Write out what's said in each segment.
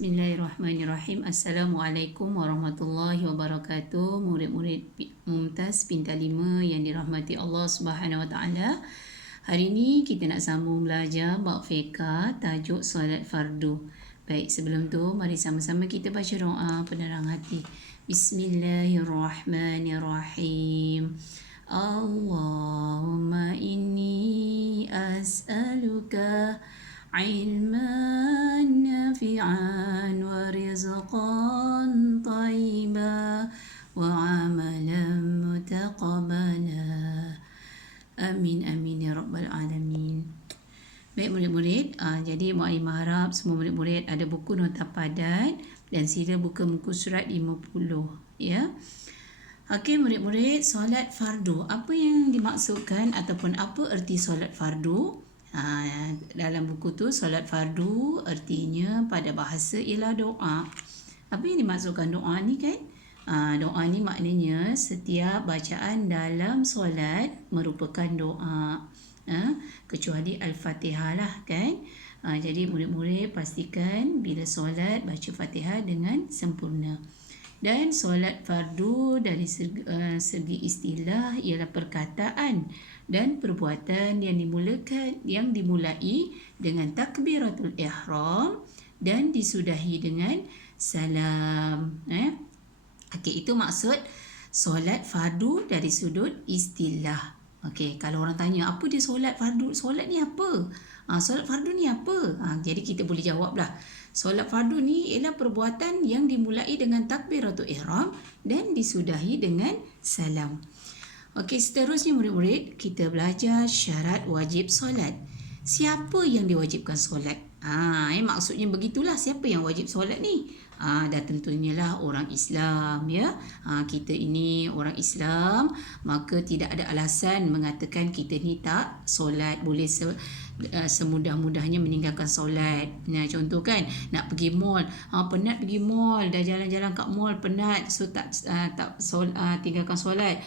Bismillahirrahmanirrahim. Assalamualaikum warahmatullahi wabarakatuh. Murid-murid Mumtaz Pintar 5 yang dirahmati Allah Subhanahu Wa Taala. Hari ini kita nak sambung belajar bab fiqh tajuk solat fardu. Baik, sebelum tu mari sama-sama kita baca doa penerang hati. Bismillahirrahmanirrahim. Allahumma inni as'aluka علما نافعا ورزقا طيبا وعملا متقبلا آمين آمين يا رب العالمين. Baik murid-murid, jadi Mu'alimah harap semua murid-murid ada buku nota padat dan sila buka muka surat 50 ya. Okey murid-murid, solat fardu, apa yang dimaksudkan ataupun apa erti solat fardu? Dalam buku tu solat fardu artinya pada bahasa ialah doa. Apa yang dimaksudkan doa ni kan? Doa ni maknanya setiap bacaan dalam solat merupakan doa. Kecuali Al-Fatihah lah kan. Jadi murid-murid pastikan bila solat baca Fatihah dengan sempurna. Dan solat fardu dari segi istilah ialah perkataan dan perbuatan yang dimulai dengan takbiratul ihram dan disudahi dengan salam. Okey, itu maksud solat fardu dari sudut istilah. Okey, kalau orang tanya apa dia solat fardu? Solat ni apa? Solat fardu ni apa? Jadi kita boleh jawablah. Solat fardu ni ialah perbuatan yang dimulai dengan takbiratul ihram dan disudahi dengan salam. Okey, seterusnya murid-murid, kita belajar syarat wajib solat. Siapa yang diwajibkan solat? Maksudnya begitulah, siapa yang wajib solat ni? Dah tentunya lah orang Islam ya. Kita ini orang Islam, maka tidak ada alasan mengatakan kita ni tak solat, boleh semudah-mudahnya meninggalkan solat. Contoh kan, nak pergi mall, penat pergi mall, dah jalan-jalan kat mall penat, so tinggalkan solat.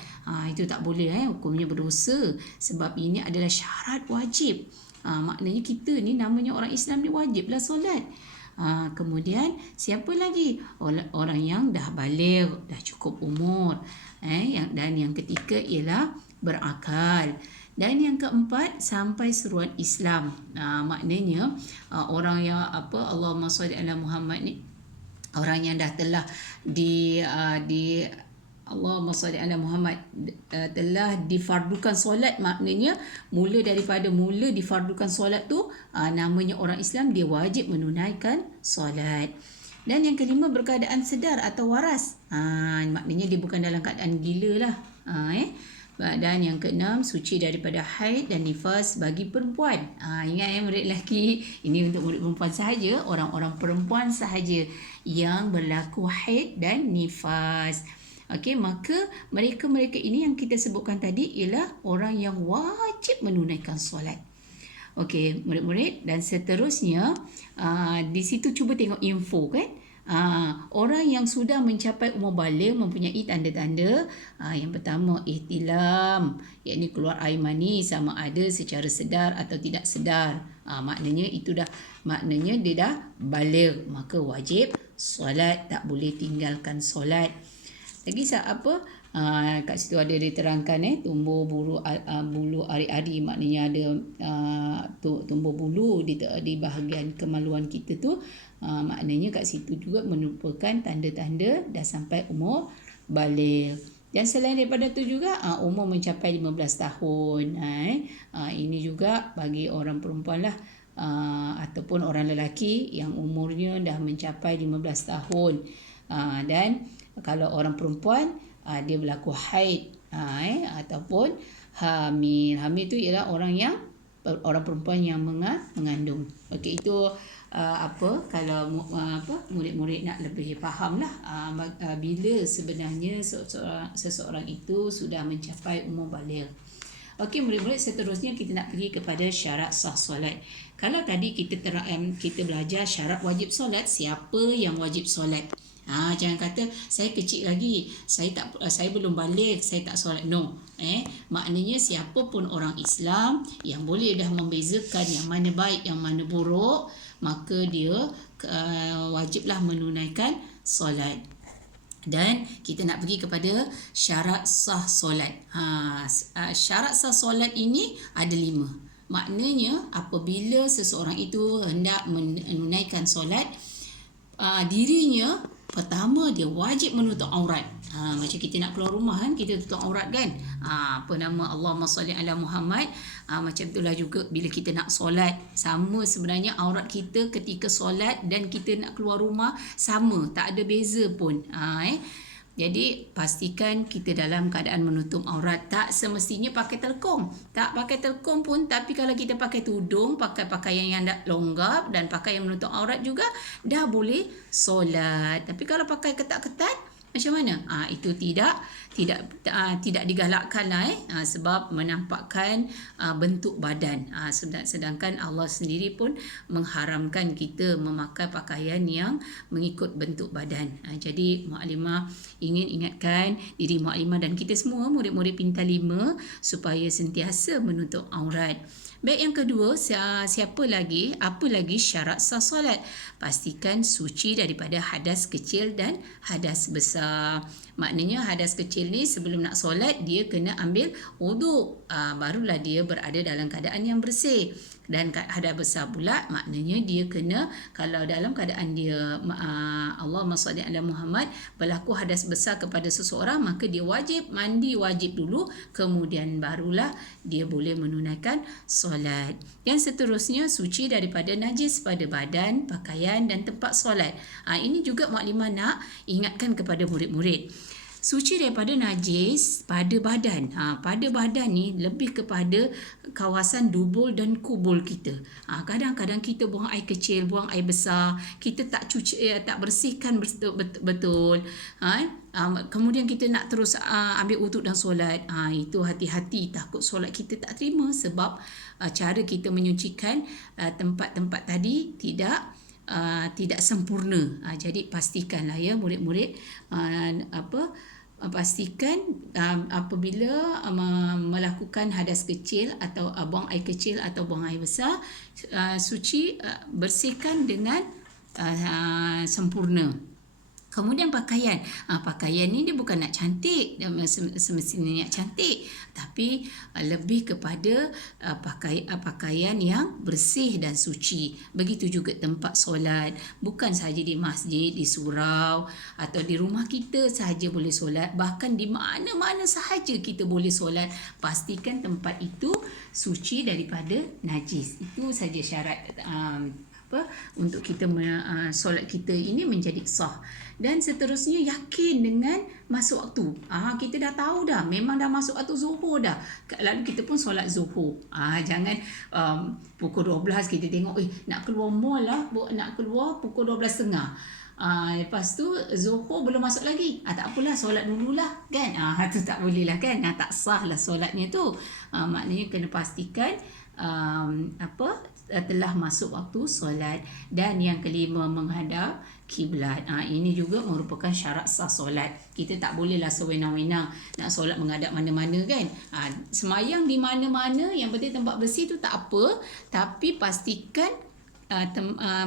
Itu tak boleh, hukumnya berdosa, sebab ini adalah syarat wajib. Maknanya kita ni namanya orang Islam ni wajiblah solat. Kemudian siapa lagi? Orang yang dah baligh, dah cukup umur. Dan yang ketiga ialah berakal. Dan yang keempat sampai seruan Islam. Maknanya orang yang Allahumma shalli ala Muhammad ni, orang yang dah telah Allahumma shalli ala Muhammad telah difardukan solat, maknanya mula difardukan solat tu namanya orang Islam, dia wajib menunaikan solat. Dan yang kelima berkeadaan sedar atau waras, maknanya dia bukan dalam keadaan gila lah. Dan yang keenam suci daripada haid dan nifas bagi perempuan. Ingat murid lelaki, ini untuk murid perempuan sahaja, orang-orang perempuan sahaja yang berlaku haid dan nifas. Okey, maka mereka ini yang kita sebutkan tadi ialah orang yang wajib menunaikan solat. Okey, murid-murid, dan seterusnya di situ cuba tengok info kan. Orang yang sudah mencapai umur baligh mempunyai tanda-tanda. Yang pertama ihtilam, iaitu keluar air mani sama ada secara sedar atau tidak sedar. Maknanya dia dah baligh, maka wajib solat, tak boleh tinggalkan solat. Lagi kat situ ada diterangkan tumbuh bulu ari-ari, maknanya ada tumbuh bulu di bahagian kemaluan kita tu. Maknanya kat situ juga merupakan tanda-tanda dah sampai umur baligh. Dan selain daripada tu juga umur mencapai 15 tahun. Ini juga bagi orang perempuan lah, ataupun orang lelaki yang umurnya dah mencapai 15 tahun. Dan kalau orang perempuan dia berlaku haid ataupun hamil. Hamil tu ialah orang perempuan yang mengandung. Okey, itu kalau murid-murid nak lebih faham lah bila sebenarnya seseorang itu sudah mencapai umur baligh. Okey murid-murid, seterusnya kita nak pergi kepada syarat sah solat. Kalau tadi kita belajar syarat wajib solat, siapa yang wajib solat? Jangan kata saya kecil lagi, saya belum baligh, saya tak solat. No. Maknanya siapa pun orang Islam yang boleh dah membezakan yang mana baik, yang mana buruk, maka dia wajiblah menunaikan solat. Dan kita nak pergi kepada syarat sah solat. Syarat sah solat ini ada 5. Maknanya apabila seseorang itu hendak menunaikan solat, dirinya pertama dia wajib menutup aurat. Macam kita nak keluar rumah kan, kita tutup aurat kan. Allahumma salli ala Muhammad. Macam itulah juga bila kita nak solat, sama sebenarnya aurat kita ketika solat dan kita nak keluar rumah sama, tak ada beza pun. Jadi pastikan kita dalam keadaan menutup aurat. Tak semestinya pakai telekong. Tak pakai telekong pun, tapi kalau kita pakai tudung, pakai pakaian yang tak longgar dan pakai yang menutup aurat juga, dah boleh solat. Tapi kalau pakai ketat-ketat, macam mana? Itu tidak digalakkan lah, sebab menampakkan bentuk badan. Sedangkan Allah sendiri pun mengharamkan kita memakai pakaian yang mengikut bentuk badan. Jadi Mukadimah ingin ingatkan diri Mukadimah dan kita semua murid-murid Pintar 5 supaya sentiasa menutup aurat. Baik, yang kedua, apa lagi syarat sah solat? Pastikan suci daripada hadas kecil dan hadas besar. Maknanya hadas kecil ni sebelum nak solat dia kena ambil wuduk, barulah dia berada dalam keadaan yang bersih. Dan hadas besar pula maknanya dia kena, kalau dalam keadaan dia Allahumma salli ala Muhammad, berlaku hadas besar kepada seseorang, maka dia wajib mandi wajib dulu, kemudian barulah dia boleh menunaikan solat. Yang seterusnya, suci daripada najis pada badan, pakaian dan tempat solat. Ini juga Mukadimah nak ingatkan kepada murid-murid. Suci daripada najis pada badan. Pada badan ni lebih kepada kawasan dubul dan kubul kita. Kadang-kadang kita buang air kecil, buang air besar, kita tak cuci, tak bersihkan betul. Kemudian kita nak terus ambil wuduk dan solat. Itu hati-hati, takut solat kita tak terima sebab cara kita menyucikan tempat-tempat tadi tidak sempurna. Jadi pastikanlah ya murid-murid, pastikan apabila melakukan hadas kecil atau buang air kecil atau buang air besar, bersihkan dengan sempurna. Kemudian pakaian. Pakaian ni dia bukan nak cantik, semestinya nak cantik, tapi lebih kepada pakaian yang bersih dan suci. Begitu juga tempat solat. Bukan sahaja di masjid, di surau atau di rumah kita sahaja boleh solat. Bahkan di mana-mana sahaja kita boleh solat. Pastikan tempat itu suci daripada najis. Itu saja syarat untuk kita solat kita ini menjadi sah. Dan seterusnya, yakin dengan masuk waktu. Kita dah tahu dah, memang dah masuk waktu zuhur dah, lalu kita pun solat zuhur. Jangan pukul 12 kita tengok nak keluar mall lah, nak keluar pukul 12.30. Lepas tu zuhur belum masuk lagi. Tak apalah, solat dululah kan. Tu tak boleh lah kan. Tak sah lah solatnya tu. Maknanya kena pastikan telah masuk waktu solat. Dan yang kelima, menghadap kiblat. Ini juga merupakan syarat sah solat. Kita tak bolehlah sewenang-wenang nak solat menghadap mana-mana kan. Semayang di mana-mana, yang penting tempat bersih tu tak apa, tapi pastikan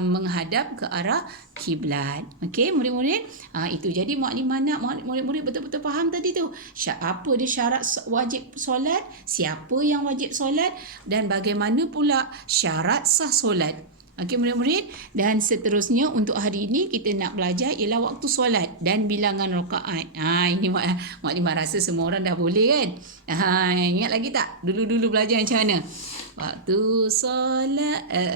menghadap ke arah kiblat. Okey murid-murid, itu. Jadi Mukadimah nak murid-murid betul-betul faham tadi tu. Apa dia syarat wajib solat, siapa yang wajib solat, dan bagaimana pula syarat sah solat. Okey murid-murid, dan seterusnya untuk hari ini kita nak belajar ialah waktu solat dan bilangan rakaat. Ini Mukadimah rasa semua orang dah boleh kan. Ingat lagi tak dulu-dulu belajar macam mana? Waktu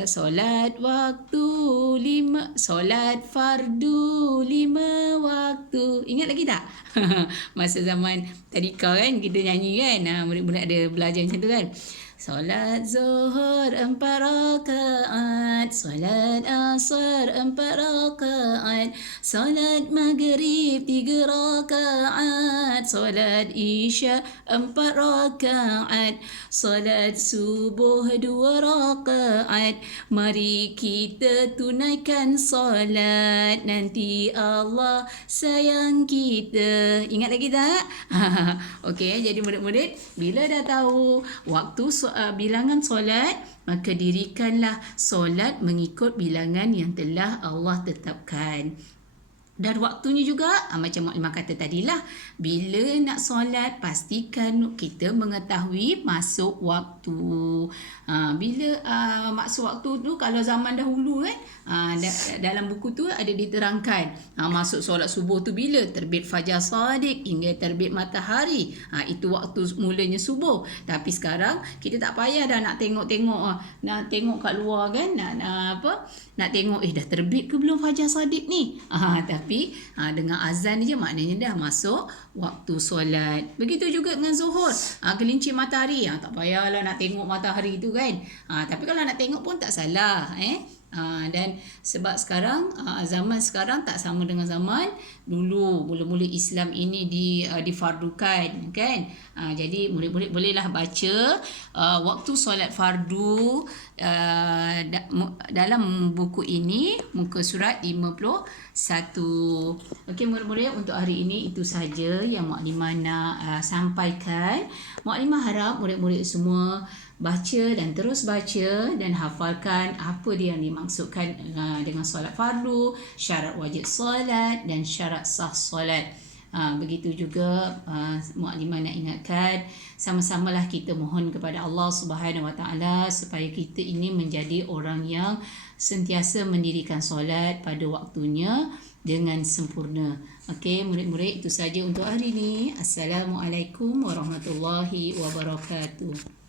solat waktu 5, solat fardu 5 waktu. Ingat lagi tak? Masa zaman tadika kan kita nyanyi kan. Murid-murid ada belajar macam tu kan. Solat zuhur 4 rakaat, solat asar 4 rakaat, solat maghrib 3 rakaat, solat isya 4 rakaat, solat subuh 2 rakaat. Mari kita tunaikan solat, nanti Allah sayang kita. Ingat lagi tak? Okey, jadi murid-murid bila dah tahu waktu bilangan solat, maka dirikanlah solat mengikut bilangan yang telah Allah tetapkan. Dan waktunya juga, macam Mak Limah kata tadilah, bila nak solat, pastikan kita mengetahui masuk waktu. Bila masuk waktu tu, kalau zaman dahulu kan, dalam buku tu ada diterangkan, masuk solat subuh tu bila? Terbit fajar shadiq hingga terbit matahari. Itu waktu mulanya subuh. Tapi sekarang, kita tak payah dah nak tengok-tengok, nak tengok kat luar kan, nak tengok, dah terbit ke belum fajar shadiq ni? Tapi dengan azan je maknanya dah masuk waktu solat. Begitu juga dengan zuhur. Gelincir matahari, tak payahlah nak tengok matahari tu kan. Tapi kalau nak tengok pun tak salah. Dan sebab sekarang zaman sekarang tak sama dengan zaman dulu, mula-mula Islam ini difardukan kan. Jadi murid-murid bolehlah baca waktu solat fardu dalam buku ini, muka surat 51. Okey murid-murid, untuk hari ini itu saja yang Mak Limah nak sampaikan. Mak Limah harap murid-murid semua baca dan terus baca dan hafalkan apa dia yang dimaksudkan dengan solat fardu, syarat wajib solat dan syarat sah solat. Begitu juga Mak Limah nak ingatkan, sama-samalah kita mohon kepada Allah Subhanahu Wa Taala supaya kita ini menjadi orang yang sentiasa mendirikan solat pada waktunya dengan sempurna. Okey murid-murid, itu saja untuk hari ini. Assalamualaikum warahmatullahi wabarakatuh.